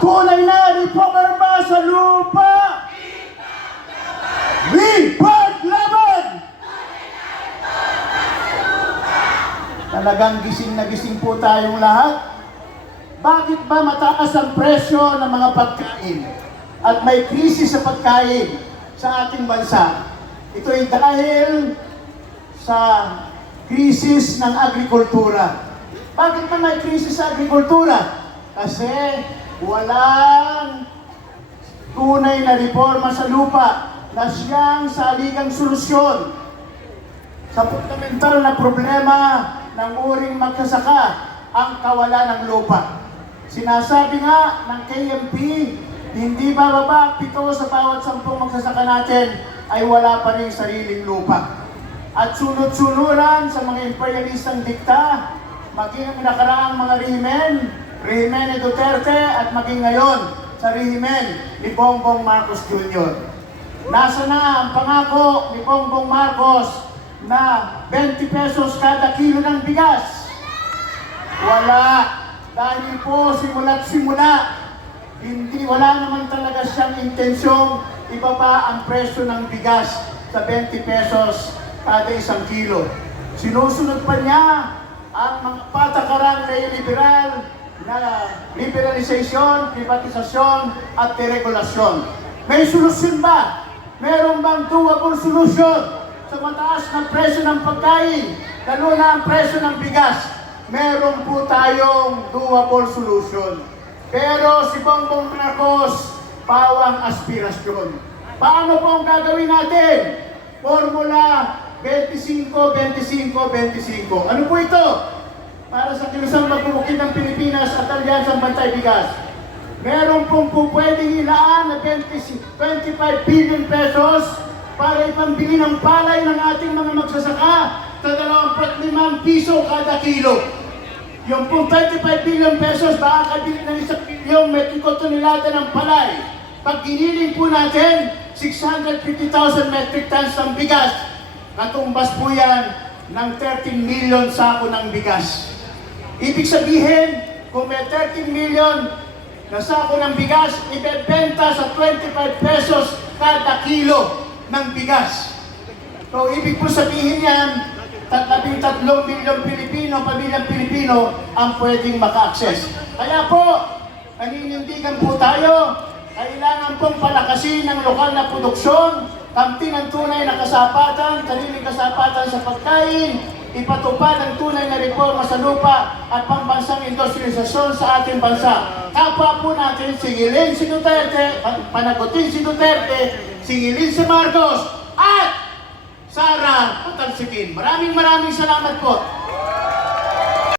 Tunay na reforma sa lupa! Ipaglaban! Talagang gising na gising po tayong lahat. Bakit ba mataas ang presyo ng mga pagkain? At may krisis sa pagkain sa ating bansa. Ito ay dahil sa krisis ng agrikultura. Bakit ba may krisis sa agrikultura? Kasi walang tunay na reforma sa lupa na siyang saligang solusyon sa fundamental na problema ng uring magsasaka ang kawalan ng lupa. Sinasabi nga ng KMP, hindi bababa pito sa bawat sampung magsasaka natin ay wala pa rin sariling lupa. At sunod-sunuran sa mga imperialistang dikta, maging ang nakaraang mga rehimen, rehimen ni Duterte at maging ngayon sa rehimen ni Bongbong Marcos Jr. Nasa na ang pangako ni Bongbong Marcos na 20 pesos kada kilo ng bigas? Wala. Dahil po simula't simula, hindi, wala naman talaga siyang intensyong ibaba ang presyo ng bigas sa 20 pesos kada isang kilo. Sinusunod pa niya ang mga patakarang neoliberal na liberalisasyon, privatisasyon at deregulasyon. May solusyon ba? Meron bang doable solution sa mataas na presyo ng pagkain, lalo na ang presyo ng bigas? Meron po tayong doable solution. Pero si Bongbong Marcos, pawang aspirasyon. Paano po ang gagawin natin? Formula 25, 25, 25. Ano po ito? Para sa kilusang magbubukid ng Pilipinas at Alyansang Bantay Bigas. Meron pong po pwedeng ilaan na 20, 25 billion pesos para ipambili ng palay ng ating mga magsasaka sa 25 piso kada kilo. Yung pong 25 billion pesos, baka kabili ng isang bilyong metriko tonelada ng palay. Pag giniling po natin, 650,000 metric tons ng bigas. Katumbas po yan ng 13 million sako ng bigas. Ibig sabihin, kung may 13 million na sako ng bigas, ibebenta sa 25 pesos kada kilo ng bigas. So, ibig po sabihin yan, tatlabing tatlong milyong Pilipino, pamilyang Pilipino, ang pwedeng maka-access. Kaya po, naninindigan po tayo, kailangan pong palakasin ng lokal na produksyon, kamti ng tunay na kasapatan, sariling kasapatan sa pagkain, ipatupad ang tunay na reforma sa lupa at pambansang industrialisasyon sa ating bansa. Kapwa po natin, singilin si Duterte, panagutin si Duterte, singilin si Marcos, at Sara Patalsikin. Maraming maraming salamat po.